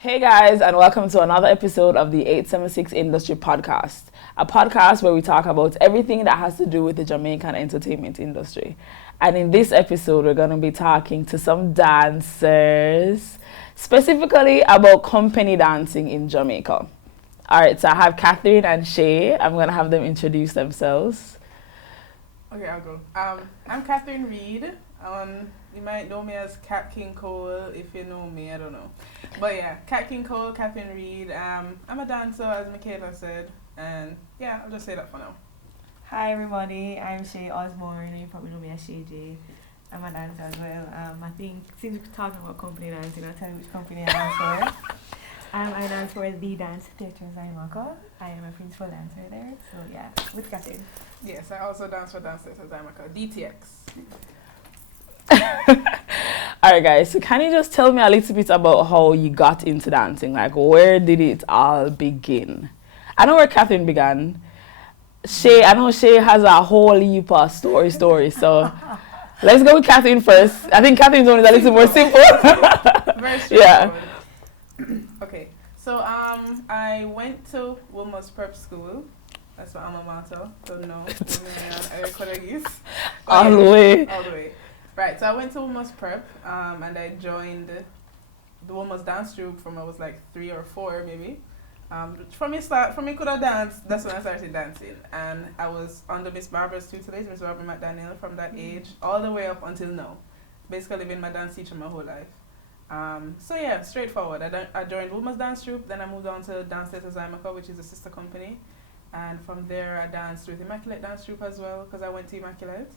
Hey guys, and welcome to another episode of the 876 Industry Podcast, a podcast where we talk about everything that has to do with the Jamaican entertainment industry. And in this episode, we're going to be talking to some dancers, specifically about company dancing in Jamaica. All right, so I have Catherine and Shay. I'm going to have them introduce themselves. Okay, I'll go. I'm Catherine Reed. You might know me as Cat King Cole if you know me, I don't know. But yeah, Cat King Cole, Catherine Reed. I'm a dancer, as Michaela said. And yeah, I'll just say that for now. Hi everybody, I'm Shay Osborne, and you probably know me as Shay J. I'm a dancer as well. I think since we're talking about company dancing, I'll tell you which company I dance for. I dance for the Dance Theatre Jamaica. I am a principal dancer there, so yeah, with Catherine. Yes, I also dance for Dance Theatre Jamaica, DTX. Alright guys, so can you just tell me a little bit about how you got into dancing? Like, where did it all begin? I know where Catherine began. I know Shay has a whole heap of story, so let's go with Catherine first. I think Catherine's one is a little more simple. Very straightforward. Yeah. Okay, so I went to Wilmer's Prep School. That's my alma mater. So no, All the way. All the way. Right, so I went to Wilmer's Prep, and I joined the Wilmer's dance troupe from I was like 3 or 4 maybe. From me could have danced, that's when I started dancing. And I was under Miss Barbara's tutelage, Miss Barbara McDaniel, from that age all the way up until now. Basically been my dance teacher my whole life. So yeah, straightforward. I joined Wilmer's dance troupe, then I moved on to Dance Theatre Jamaica, which is a sister company. And from there I danced with Immaculate Dance Troupe as well, because I went to Immaculate.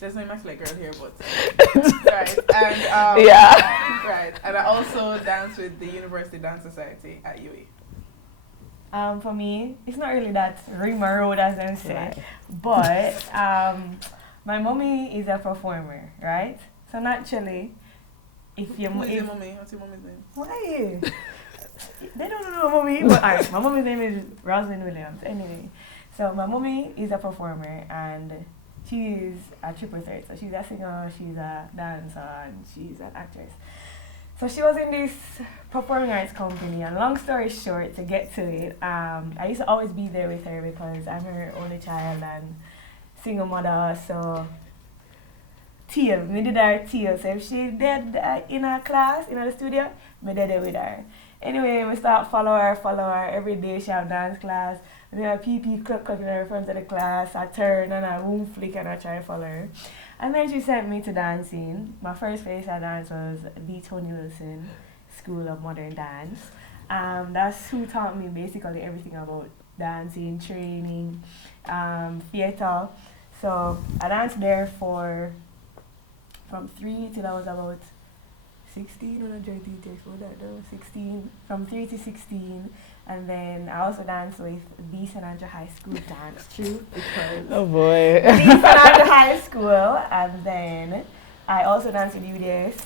There's no Immaculate girl here, but right. And yeah. Right. And I also dance with the University Dance Society at UE. For me, it's not really that ring my road as them say, but my mommy is a performer, right? So naturally, if your Who's your mommy? What's your mommy's name? Why? They don't know mommy, but alright, my mommy's name is Rosalind Williams. Anyway, so my mommy is a performer and she's a triple threat. So she's a singer, she's a dancer, and she's an actress. So she was in this performing arts company, and long story short, to get to it, I used to always be there with her because I'm her only child and single mother. So we did our teal. So if she did in her class, in the studio, we did it with her. Anyway, we start follow her. Every day she have dance class. We have PP cluck in her front of the class. I turn and I boom flick and I try to follow her. And then she sent me to dancing. My first place I danced was the Tony Wilson School of Modern Dance. That's who taught me basically everything about dancing, training, theatre. So I danced there from 3 till I was about 16 when I joined DTX, what that though? 16, from 3 to 16, and then I also danced with the San Andrew High School dance troupe because Oh boy. the San Andrew High School, and then I also danced with UDS,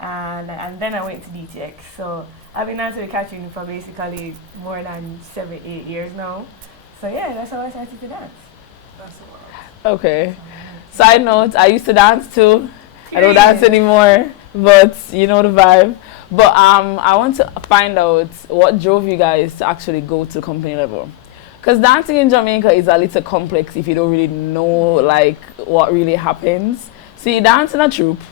and then I went to DTX. So I've been dancing with Catherine for basically more than 7-8 years now. So yeah, that's how I started to dance. That's a lot. Okay. Side note, I used to dance too. I don't dance anymore, but you know the vibe. But I want to find out what drove you guys to actually go to company level. Because dancing in Jamaica is a little complex if you don't really know like what really happens. So you dance in a troupe,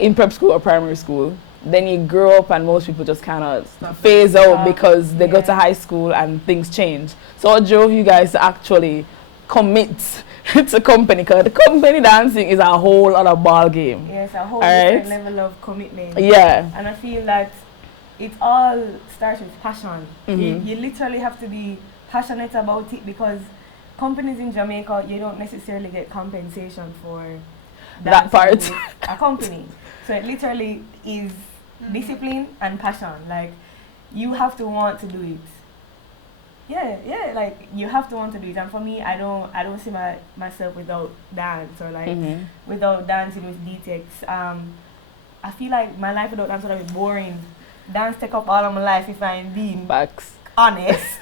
in prep school or primary school. Then you grow up and most people just kind of phase out because they go to high school and things change. So what drove you guys to actually commit to company? Because the company dancing is a whole other ball game. Yes, a whole different level of commitment. Yeah. And I feel that it all starts with passion. You literally have to be passionate about it because companies in Jamaica, you don't necessarily get compensation for that part. with a company. So it literally is discipline and passion. Like, you have to want to do it. Yeah, like you have to want to do it. And for me, I don't see myself without dance or like without dancing with DTX. I feel like my life without dance would have been boring. Dance take up all of my life if I'm being honest.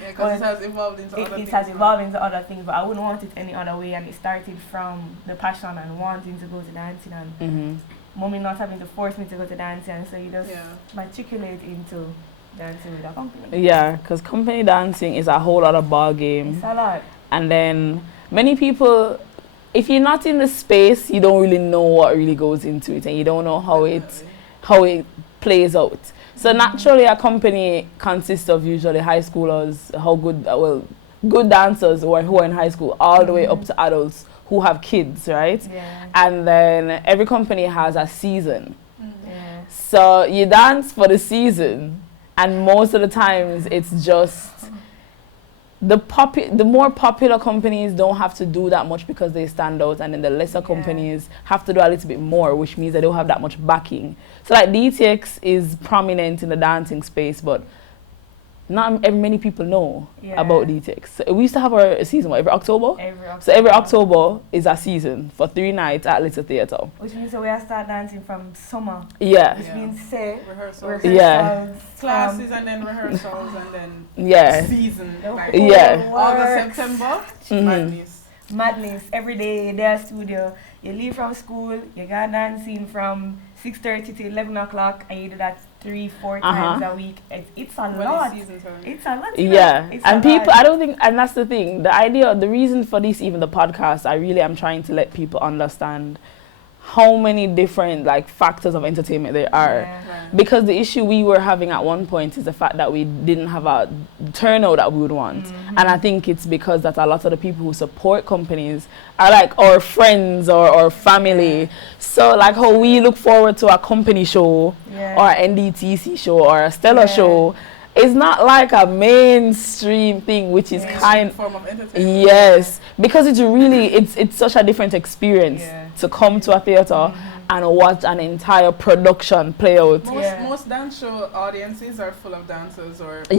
Yeah, because it has evolved into other things. It has evolved into other things, but I wouldn't want it any other way. And it started from the passion and wanting to go to dancing. And mommy not having to force me to go to dancing, and so you just Yeah. matriculate into dancing with a company. Yeah, because company dancing is a whole other ball game. It's a lot. And then many people, if you're not in the space, you don't really know what really goes into it, and you don't know how it plays out. So naturally, a company consists of usually high schoolers, good dancers who are in high school, all the way up to adults who have kids, right? Yeah. And then every company has a season. Yeah. So you dance for the season, and most of the times it's just the more popular companies don't have to do that much because they stand out, and then the lesser companies have to do a little bit more, which means they don't have that much backing. So like DTX is prominent in the dancing space, but not many people know about DTX. So we used to have our season every October. So every October is a season for 3 nights at Little Theatre. Which means we start dancing from summer. Yeah. Which means say rehearsals. Yeah. Classes and then rehearsals and then season. Like August, September. Madness. Every day there studio. You leave from school, you go dancing from 6:30 to 11 o'clock, and you do that 3-4 times a week. It's a lot. It's a lot. Yeah. And people, I don't think, and that's the thing, the reason for this, even the podcast, I really am trying to let people understand how many different like factors of entertainment there are. Because the issue we were having at one point is the fact that we didn't have a turnout that we would want. And I think it's because that a lot of the people who support companies are like our friends or family. So like how we look forward to a company show or an NDTC show or a Stella show, it's not like a mainstream thing, which is form of entertainment. Yes, because it's really it's such a different experience to come to a theater and watch an entire production play out. Most dance show audiences are full of dancers or for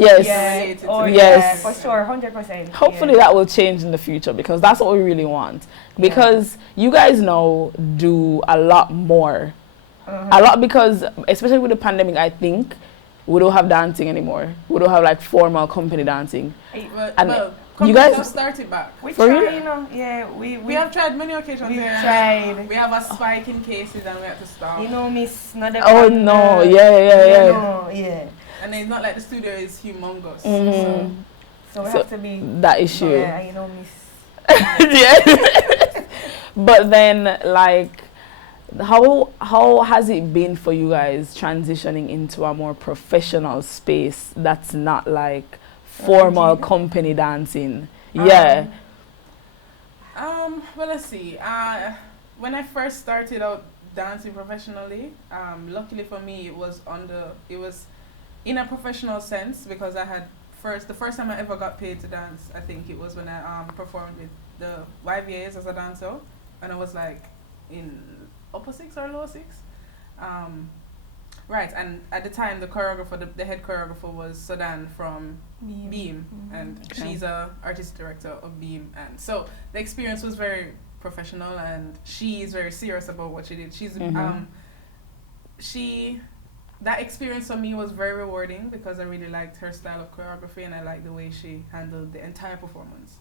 sure, 100%. Hopefully that will change in the future, because that's what we really want. Because you guys now do a lot more, a lot, because especially with the pandemic, I think we don't have dancing anymore. We don't have like formal company dancing. You guys have started back. We tried, we have tried many occasions. We tried. We have a spike in cases and we have to stop. Miss. Yeah. And it's not like the studio is humongous. So we have to be that issue. Miss. But then, like, how has it been for you guys transitioning into a more professional space that's not like formal company dancing? Well, let's see. When I first started out dancing professionally, luckily for me, it was in a professional sense, because I had the first time I ever got paid to dance, I think it was when I performed with the YVAs as a dancer, and I was like in upper 6 or lower 6. Right, and at the time the head choreographer was Sudan from Beam, and she's a artist director of Beam, and so the experience was very professional, and she is very serious about what she did. That experience for me was very rewarding, because I really liked her style of choreography, and I liked the way she handled the entire performance.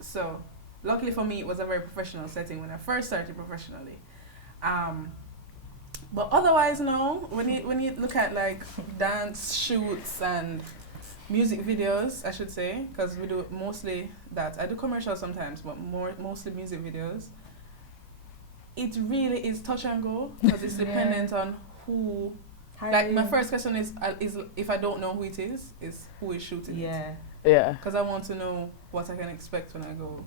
So luckily for me, it was a very professional setting when I first started professionally. But otherwise, no. When you look at like dance shoots and music videos, I should say, because we do mostly that. I do commercials sometimes, but mostly music videos. It really is touch and go, because it's dependent on who. Like my first question is if I don't know who it is who is shooting it. Yeah. Because I want to know what I can expect when I go.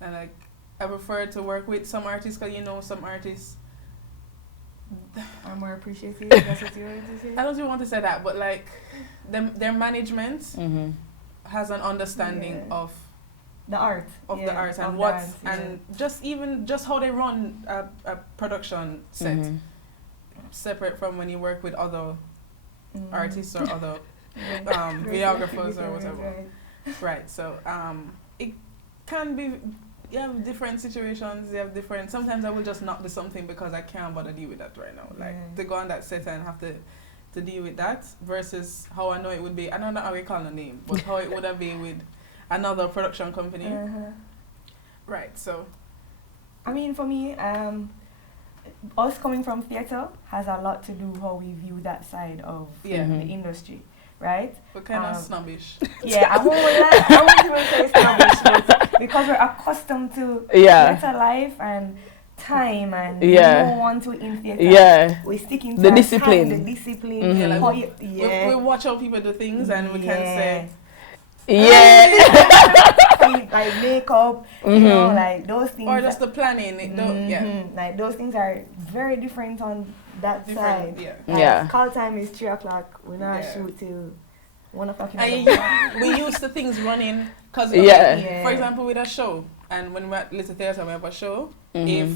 And like, I prefer to work with some artists, because some artists are more appreciative. That's what you wanted to say? I don't even want to say that, but like their management has an understanding of the art and what's and just how they run a production set, separate from when you work with other artists or other videographers or whatever. Right. So it can be. You have different situations, sometimes I will just not do something because I can't bother deal with that right now. Like, to go on that set and have to deal with that, versus how I know it would be, I don't know how we call the name, but how it would have been with another production company. Right, so. I mean, for me, us coming from theatre has a lot to do how we view that side of Yeah. the industry, right? We're kind of snobbish. Yeah, I won't even say snobbish, but because we're accustomed to theatre life and time, and we don't want to in theatre. Yeah. We stick into the discipline. Time, the discipline. Mm-hmm. Yeah, like We we watch how people do things, and we can say, like makeup, you know, like those things. or just the planning. Like those things are very different on that side. Yeah. Like, call time is 3:00. We're not shoot till 1:00. And we used to things running because, for example, with a show, and when we're at Little Theatre, we have a show. If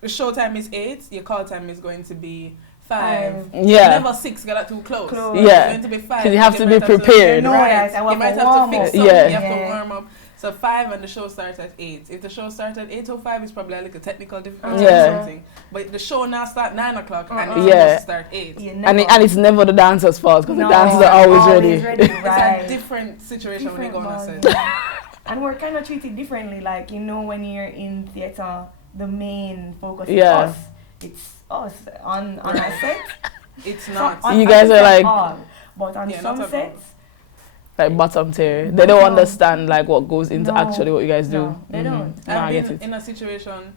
the show time is 8, your call time is going to be 5. Never 6, get that too close. It's going to be 5. Because you have to be prepared. You might have to fix something, you have to warm up. So 5 and the show starts at 8. If the show starts at 8:05, it's probably like a technical difficulty or something. But the show now starts 9:00 and it's supposed to start 8. And it's never the dancer's fault because the dancers are always ready. Right. It's a different situation when you go on a set. And we're kind of treated differently. Like, you know, when you're in theatre, the main focus is us. It's us on a set. It's not. You guys are like, but on some sets, like bottom tier. They don't understand like what goes into actually what you guys do. No, they don't. I've been in a situation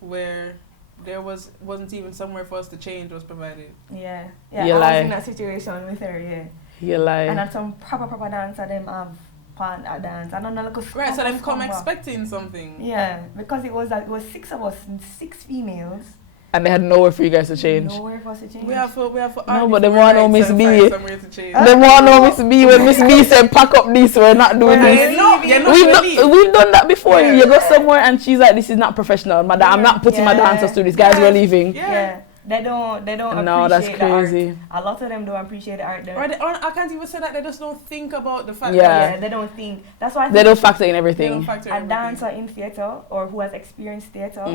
where there wasn't even somewhere for us to change was provided. Yeah. I was in a situation with her. You lie. And at some proper dancer, them have pan a dance. I don't know, like right. So them come expecting something. Yeah, because it was 6 of us, 6 females. And they had nowhere for you guys to change. Nowhere for us to change. We have for no, but they want to know Miss B. They want to know Miss B when Miss B said pack up this, we're not doing this. We've done that before. You go somewhere and she's like, this is not professional, madam. I'm not putting my dancers through this. Guys, we're leaving. Yeah. They don't appreciate no, that's crazy. A lot of them don't appreciate the art. I can't even say that. They just don't think about the fact that they don't think. That's why they don't factor in everything. A dancer in theatre or who has experienced theatre,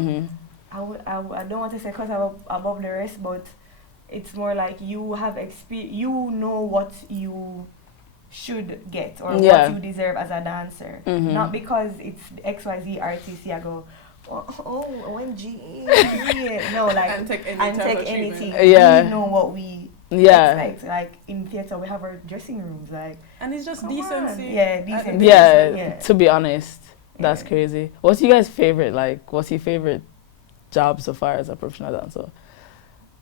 I don't want to say because I'm above the rest, but it's more like you have you know what you should get or what you deserve as a dancer. Not because it's XYZ artist, you go, OMG. No, like, and take anything. We know what we expect. Like, in theatre, we have our dressing rooms, like. And it's just decency. Decency. To be honest, that's crazy. What's your guys' favorite, what's your favorite job so far as a professional dancer?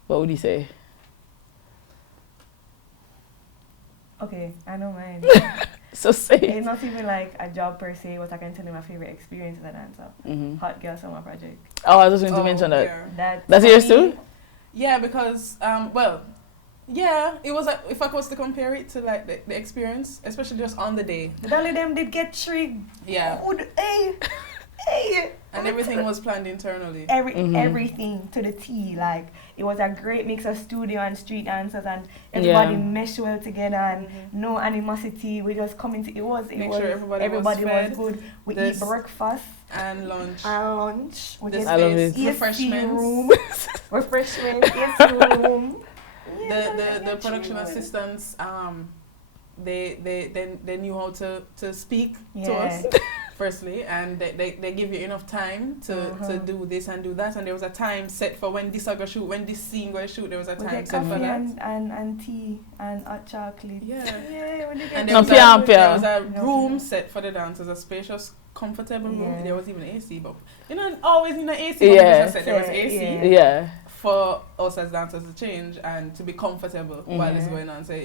What would you say? Okay, I know mine. So say it's not even like a job per se, but I can tell you my favorite experience as a dancer. Hot Girl Summer Project. Oh, I was just going to mention that. Yeah. That's yours too? Yeah, because, it was if I was to compare it to like the experience, especially just on the day. But only them did get trigged. Yeah. Hey. And everything was planned internally. Everything to the T. Like, it was a great mix of studio and street dancers, and everybody meshed well together, and no animosity. We just come into sure everybody was good. We eat breakfast and lunch. We get refreshments. AC room. The production assistants, they knew how to speak to us. Firstly, and they give you enough time to do this and do that, and there was a time set for when this I go shoot, when this scene go shoot. There was a time set for that. And tea and hot chocolate. And there was a room set for the dancers, a spacious, comfortable room. There was even AC, but always in the AC. There was AC. For us as dancers to change and to be comfortable while it's going on. So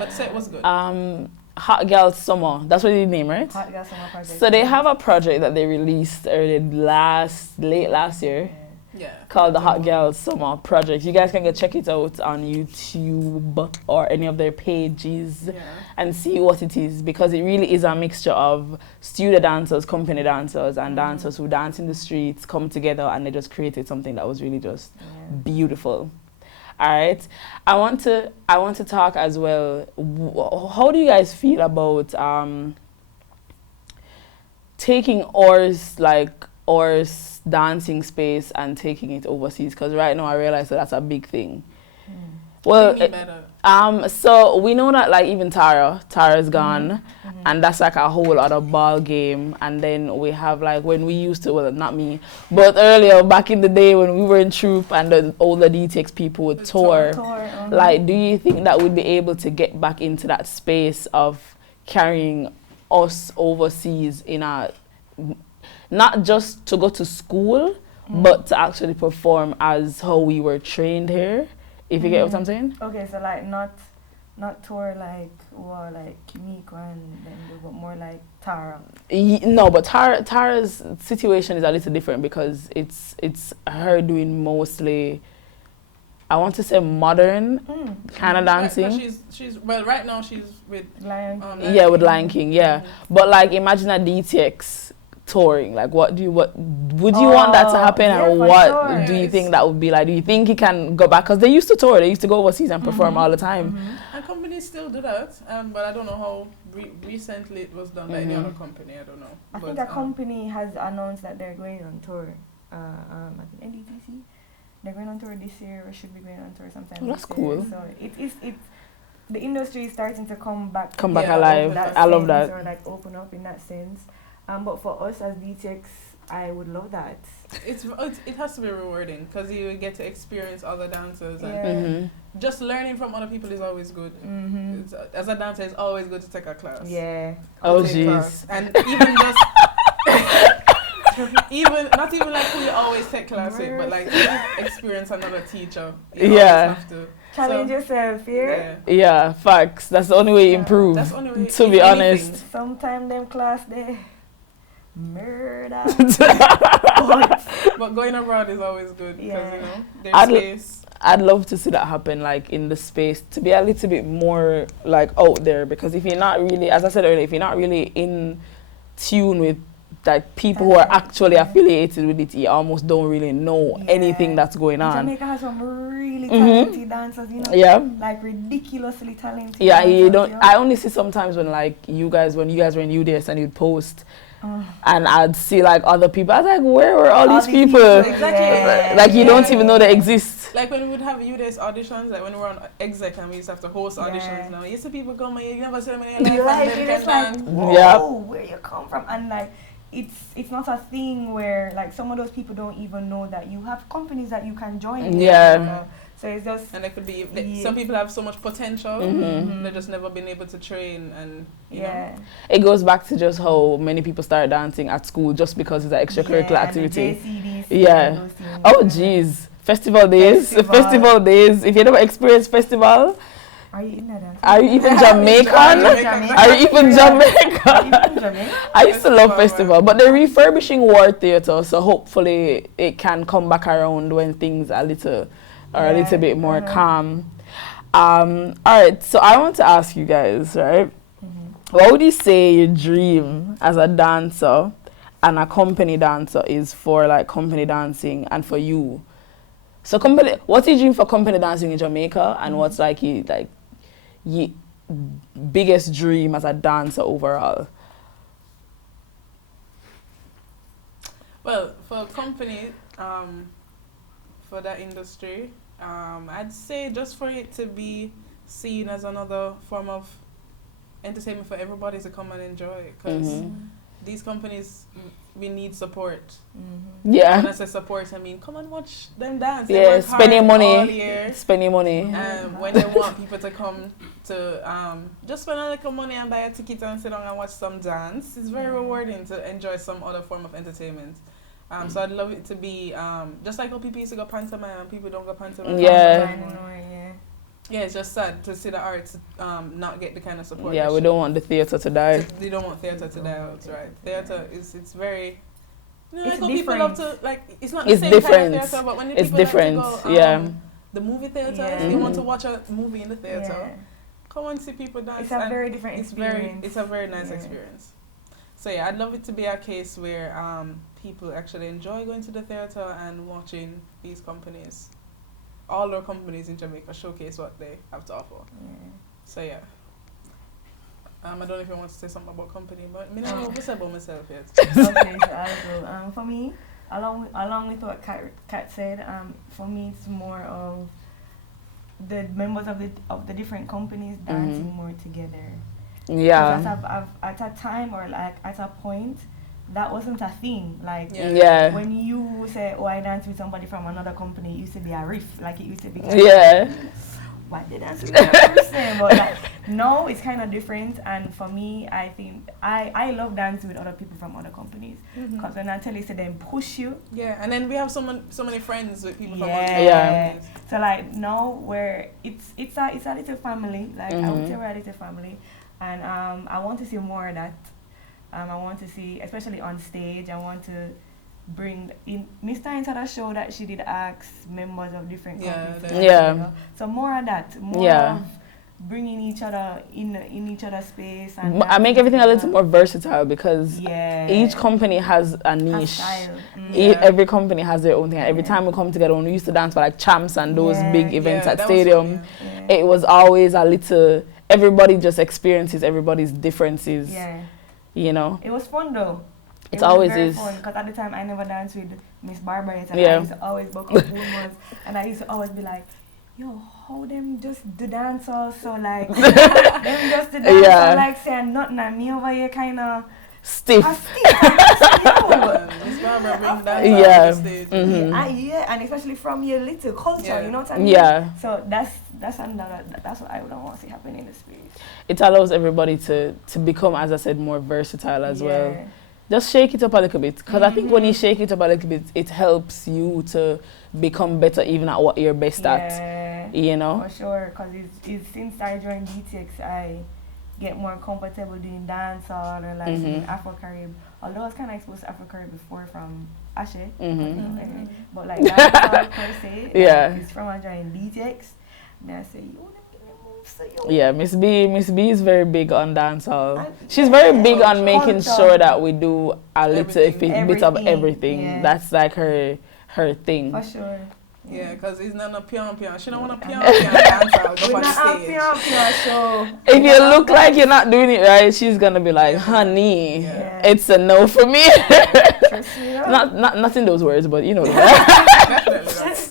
but set was good. Hot Girl Summer. That's what the name, right? Hot Girl Summer Project. So they have a project that they released late last year. Called the Hot Girl Summer Project. You guys can go check it out on YouTube or any of their pages and see what it is, because it really is a mixture of studio dancers, company dancers, and dancers who dance in the streets come together, and they just created something that was really just beautiful. All right, I want to talk as well. How do you guys feel about taking our dancing space and taking it overseas? Because right now I realize that's a big thing. Well, So we know that like even Tara's gone, and that's like a whole other ball game. And then we have like when we used to, well, not me, but earlier back in the day when we were in troop and the older DTX people would tour. Like, do you think that we'd be able to get back into that space of carrying us overseas in a, not just to go to school, but to actually perform as how we were trained here? If you get what I'm saying? Okay, so like not tour like Kimiko and them, but more like Tara. No, but Tara's situation is a little different because it's her doing mostly, I want to say, modern kind of dancing. She's well, right now she's with Lion King. Yeah, with Lion King, yeah. But like imagine a DTX touring. Like what would you want that to happen, yeah, and what sure. do you think that would be like? Do you think he can go back? Because they used to tour, they used to go overseas and perform all the time. And companies still do that, but I don't know how recently it was done by any other company. I don't know. I think a company has announced that they're going on tour. I think NDTC. They're going on tour this year, or should be going on tour sometime. Oh, that's this cool. year. So it's the industry is starting to come back alive. I love that. Or like open up in that sense. But for us as DTX, I would love that. It has to be rewarding because you get to experience other dancers and just learning from other people is always good. As a dancer, it's always good to take a class. Yeah. Oh jeez. And even just even not even like who you always take class with, but like experience another teacher. You always have to challenge yourself, yeah, facts. That's the only way you improve. That's the only way, to be honest. Sometimes them class they murder. But going abroad is always good because you know there's space. I'd love to see that happen, like in the space, to be a little bit more like out there, because if you're not really, as I said earlier, if you're not really in tune with that people who are actually affiliated with it, you almost don't really know anything that's going on. Jamaica has some really talented dancers, you know. Yeah. Like ridiculously talented. Yeah, dancers, you don't. I only see sometimes when like when you guys were in UDS and you'd post. And I'd see like other people. I was like, where were all these people? Exactly. Like you don't even know they exist. Like when we would have UDS auditions, like when we were on exec and we used to have to host auditions. Now, used to people come and you never see them in your life. You're just like, whoa, where you come from? And like, it's not a thing where like some of those people don't even know that you have companies that you can join. So it's just, and it could be some people have so much potential, they've just never been able to train, and you know. It goes back to just how many people start dancing at school just because it's an extracurricular activity. Oh jeez, festival days. If you never experienced festival, are you in that? Are you even Jamaican? Are you even Jamaican? I used to love festival, but they're refurbishing War Theatre, so hopefully it can come back around when things are a little bit more calm. Alright, so I want to ask you guys, right? What would you say your dream as a dancer and a company dancer is for like company dancing and for you? So what's your dream for company dancing in Jamaica, and what's like your biggest dream as a dancer overall? Well, for company, for that industry, I'd say just for it to be seen as another form of entertainment for everybody to come and enjoy, because these companies, we need support. Yeah. When I say support, I mean come and watch them dance. Yeah, spending money. All year. Spending money. When they want people to come to just spend a little money and buy a ticket and sit down and watch some dance, it's very rewarding to enjoy some other form of entertainment. So I'd love it to be just like how people used to go pantomime and people don't go pantomime. Yeah, it's just sad to see the arts not get the kind of support. Yeah, we don't want the theatre to die. They don't want theatre to die out, right? Theatre it's very, you know, it's like people love to, like, it's not it's the same different. kind of theatre, but when it's people different. like to go, the movie theatre, they want to Mm-hmm. watch a movie in the theatre. Come and see people dance. It's a very different experience. It's a very nice experience. So yeah, I'd love it to be a case where people actually enjoy going to the theatre and watching these companies, all our companies in Jamaica, showcase what they have to offer. So yeah. I don't know if you want to say something about company, but I don't know what to say about myself yet. Okay, so I'll go. For me, along with what Kat said, for me it's more of the members of the different companies dancing more together. Yeah. Because at a time or like at a point, that wasn't a thing. Like Yeah. when you say, "Oh, I dance with somebody from another company," it used to be a riff. Like it used to be. Yeah. Why they dance with that person? But like, no, it's kind of different. And for me, I think I love dancing with other people from other companies because when I tell you, so them push you. Yeah, and then we have so many friends with people from other Yeah. companies. So like now, where it's a little family. Like I would say we're a little family, and I want to see more of that. I want to see, especially on stage, I want to bring in Mr. Into the show that she did ask members of different companies. Yeah. So more of that. More of bringing each other in each other's space. And I make everything a little more versatile because each company has a niche. Every company has their own thing. Every time we come together, when we used to dance for like champs and those big events at stadium, it was always a little, everybody just experiences everybody's differences. Yeah. You know? It was fun though. It always is. Fun because at the time I never danced with Miss Barbara yet, and I used to always book up women, and I used to always be like, "Yo, how them just do dance also like them just do dance all like saying nothing, and me over here kind of stiff." Miss Barbara bring dance on the stage. And especially from your little culture, you know what I mean? Yeah. So that's what I would want to see happen in the space. It allows everybody to become, as I said, more versatile as well. Just shake it up a little bit, because I think when you shake it up a little bit, it helps you to become better even at what you're best at. You know? For sure, because it's since I joined DTX, I get more comfortable doing dancehall and like Afro-Carib. Although I was kind of exposed to Afro-Carib before from Ashe, but like dancehall per se, it's from I joined DTX. And I say, you want to give me moves, so you. Yeah, Miss B is very big on dancehall. She's very big on making sure that we do a little bit of everything. Yeah. That's like her thing. For sure. Yeah, because it's not a pion. She don't want a pion dancehall go on the stage. So if you look like you're not doing it right, she's gonna be like, honey, it's a no for me. Not in those words, but you know. Definitely.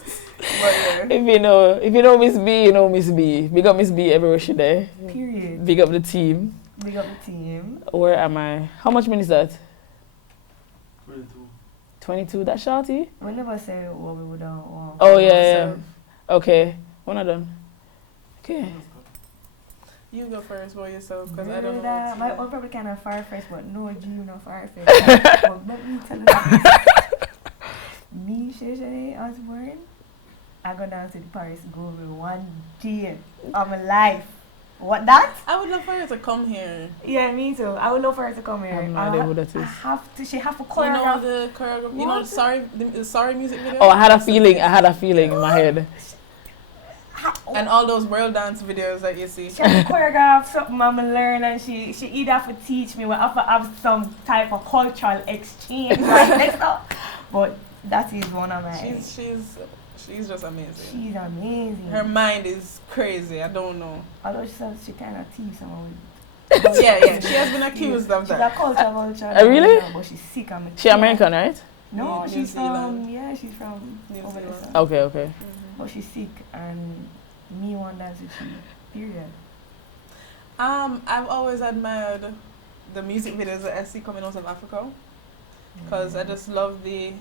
If you know Miss B, you know Miss B. Big up Miss B everywhere she there. Period. Big up the team. Big up the team. Where am I? How much minutes is that? 22. 22, that shorty? We never say what we would want. Oh, yeah. Okay. We're not done. Okay. You go first by yourself, because I don't know. My own probably kind of far-fetched, but no G, no far-fetched. But let me tell you this. Me, Shay Osborne, I go down to the Paris Global one day of my life. What that? I would love for her to come here. Yeah, me too. I would love for her to come here. I have no idea who that is. She have to choreograph. You know the choreography? You know the Sorry music video? Oh, I had a feeling in my head. And all those world dance videos that you see. She have to choreograph something I'm learn, and she either have to teach me or have to have some type of cultural exchange. But that is one of my. She's just amazing. She's amazing. Her mind is crazy. I don't know. Although she says she kind of tease someone. Yeah. She has been accused of that. She's a culture vulture. Really? But she's sick. She American, right? No, New she's Zealand. she's from New over there. Zealand. Okay. But she's sick, and me one dance with she. Period. I've always admired the music videos that I see coming out of Africa, because I just love the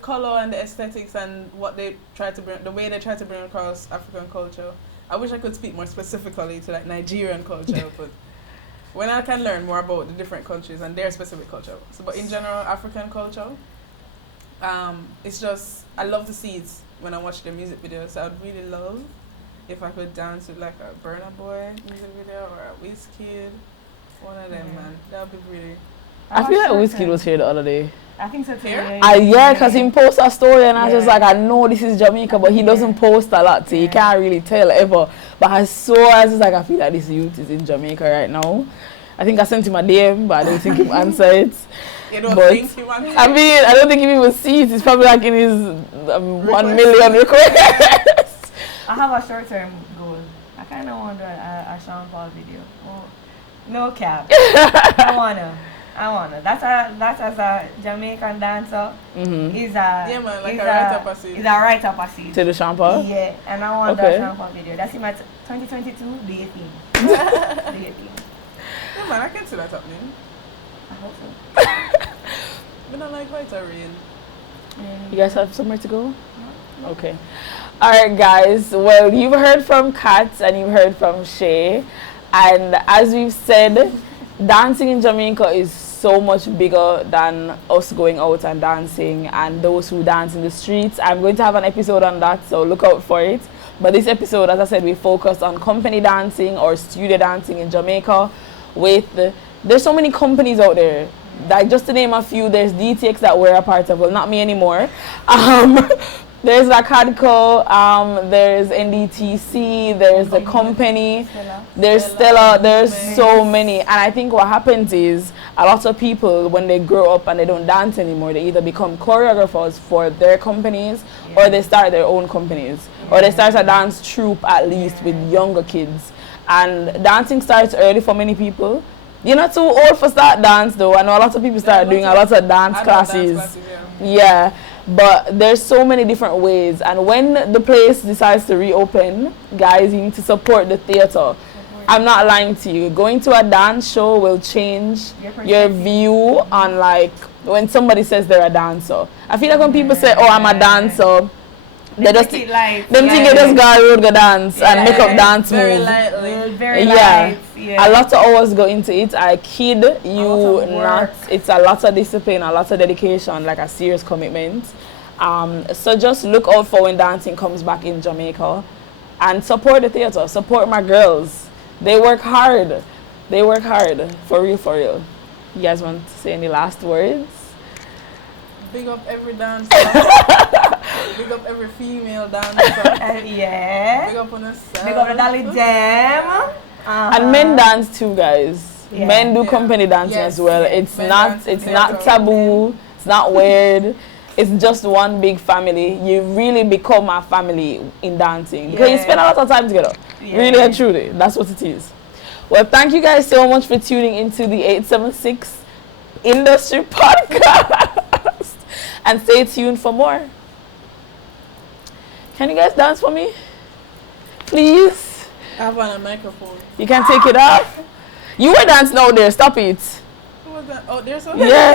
color and the aesthetics and what they try to bring, the way they try to bring across African culture. I wish I could speak more specifically to like Nigerian culture, but when I can learn more about the different countries and their specific culture. So, but in general, African culture, it's just, I love to see it when I watch their music videos. So I'd really love if I could dance with like a Burna Boy music video or a Wizkid, one of them, man. That would be really. I feel like Wizkid was here the other day. I think so too. Yeah, because he posts a story and I was just like, I know this is Jamaica, but he doesn't post a lot, so you can't really tell ever. But I was just like, I feel like this youth is in Jamaica right now. I think I sent him a DM, but I don't think he answered it. You don't think he answered? I mean, I don't think he even sees. It's probably like in his 1 million requests. I have a short-term goal. I kind of want a Sean Paul video. Oh, no cap. I I wanna. That's as a Jamaican dancer. Mm-hmm. Is a Yeah, man, like is a rite of passage. Is a rite of passage. To the Champa? Yeah, and I want Okay. that Champa video. That's in my 2022 do you think? Do you think? Yeah, man, I can see that happening. I hope so. But not like white or rain. You guys have somewhere to go? Okay. Alright guys, well you've heard from Kat and you've heard from Shay, and as we've said, dancing in Jamaica is so much bigger than us going out and dancing and those who dance in the streets. I'm going to have an episode on that, so look out for it. But this episode, as I said, we focus on company dancing or studio dancing in Jamaica. There's so many companies out there. Like just to name a few, there's DTX that we're a part of. Well, not me anymore. There's Acadco, there's NDTC, there's the company, there's Stella, there's so many. And I think what happens is a lot of people, when they grow up and they don't dance anymore, they either become choreographers for their companies or they start their own companies. Or they start a dance troupe at least with younger kids. And dancing starts early for many people. You're not too old for start dance though. I know a lot of people start doing a lot of dance classes. Yeah. But there's so many different ways, and when the place decides to reopen, guys, you need to support the theater. I'm not lying to you. Going to a dance show will change your view on like when somebody says they're a dancer. I feel like when people say, "Oh, I'm a dancer," they just think they just go dance and make up dance moves. Very light. A lot of hours go into it. I kid you not. It's a lot of discipline, a lot of dedication, like a serious commitment. So just look out for when dancing comes back in Jamaica, and support the theater. Support my girls. They work hard. They work hard for real, for real. You guys want to say any last words? Big up every dancer. Big up every female dancer. Yeah. Big up on yourself. Big up the Dolly Jam. And men dance too, guys. Yeah. Men do company dancing as well. It's Men not taboo. It's not weird. It's just one big family. You really become a family in dancing because you spend a lot of time together. Really and truly, that's what it is. Well, thank you guys so much for tuning into the 876 Industry Podcast, and stay tuned for more. Can you guys dance for me, please? I have on a microphone. You can take it off. You were dancing out there. Stop it. Who was that? Oh, there's something. Yeah.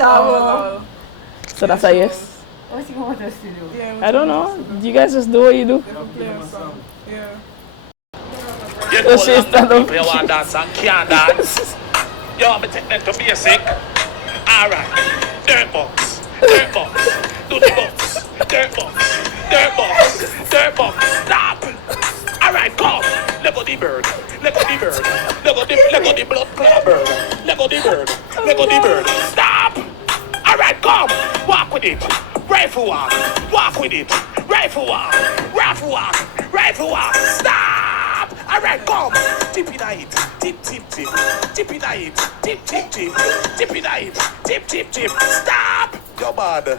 Oh, So that's a yes. What do you want us to do? Yeah, I don't know. You guys just do what you do. Play a song. Yeah. You know, she's stand up. you want to dance and can't dance. You want me to take them to basic? Alright. Dirt box. Dirt box. Do the box. Dirt box. Dirt box. Dirt box. Stop. Alright, come. Let go the bird. Let go the bird. Let go the blood clot bird. Let go the bird. Let go the bird. Stop. Alright, come. Walk with it. Rifle walk. Walk with it. Rifle walk. Rifle walk. Rifle walk. Stop. Alright, come. Tip in it. Tip, tip, tip. Tip in it. Tip, tip, tip. Tip in it. Tip, tip, tip. Stop. You're bad.